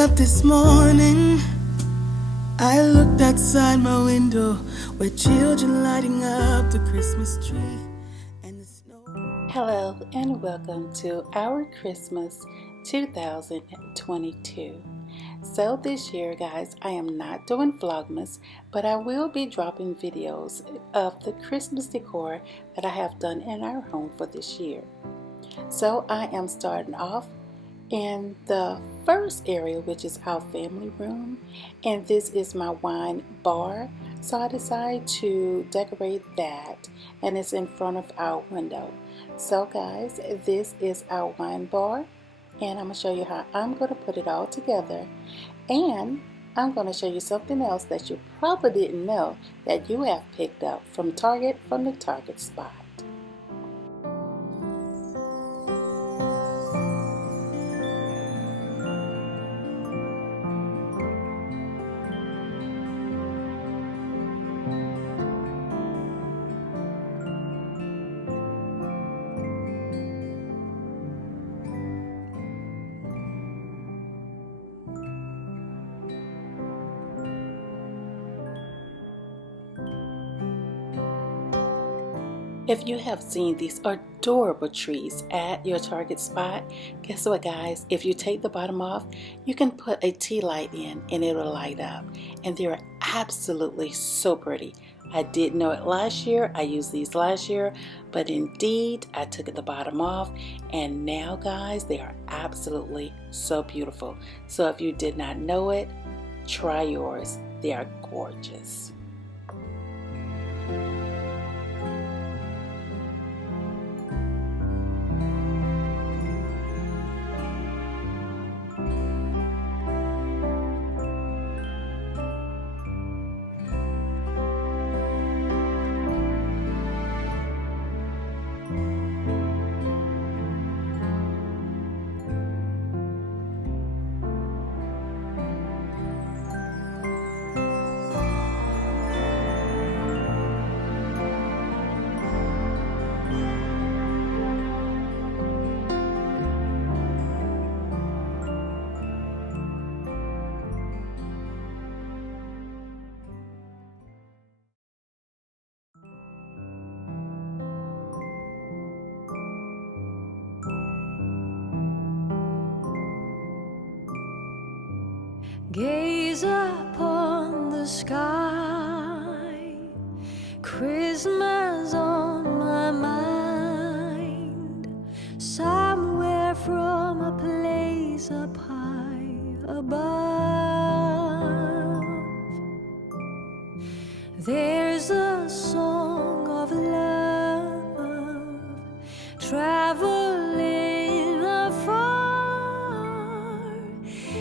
up this morning, I looked outside my window where children lighting up the Christmas tree and the snow. Hello and welcome to our Christmas 2022. So this year, guys, I am not doing Vlogmas, but I will be dropping videos of the Christmas decor that I have done in our home for this year. So I am starting off in the first area, which is our family room, and this is my wine bar. So I decided to decorate that, and it's in front of our window. So guys, this is our wine bar, and I'm going to show you how I'm going to put it all together, and I'm going to show you something else that you probably didn't know that you have picked up from Target, from the Target spot. If you have seen these adorable trees at your Target spot, guess what, guys? If you take the bottom off, you can put a tea light in and it'll light up. And they're absolutely so pretty. I didn't know it last year. I used these last year, but indeed I took the bottom off, and now, guys, they are absolutely so beautiful. So if you did not know it, try yours. They are gorgeous. Gaze upon the sky, Christmas on my mind, somewhere from a place up high above. There's a song of love traveling afar,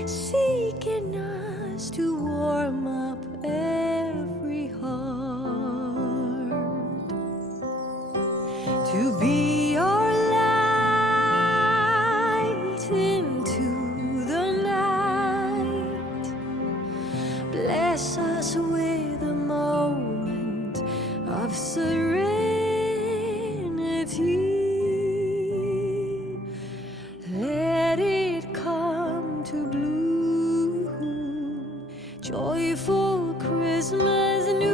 seeking us to warm up every heart, to be our light into the night. Bless us with a moment of serenity. Let it come to bloom, joyful Christmas news.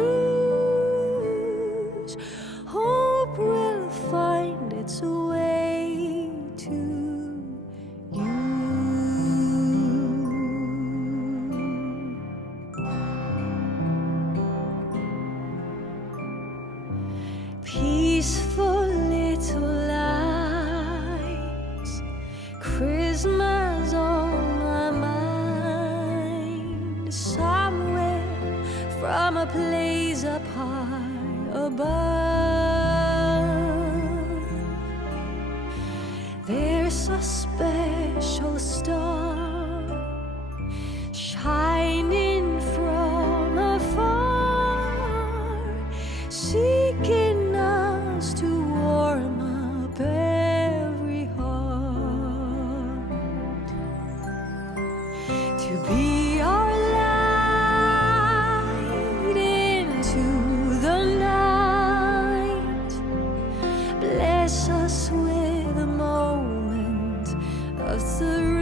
Hope will find its way to you. Peaceful little lights, Christmas on my mind, somewhere from a place up high above. There's a special star shining from afar, seeking us to warm up every heart, to be our light into the night. Bless us with a moment of serenity.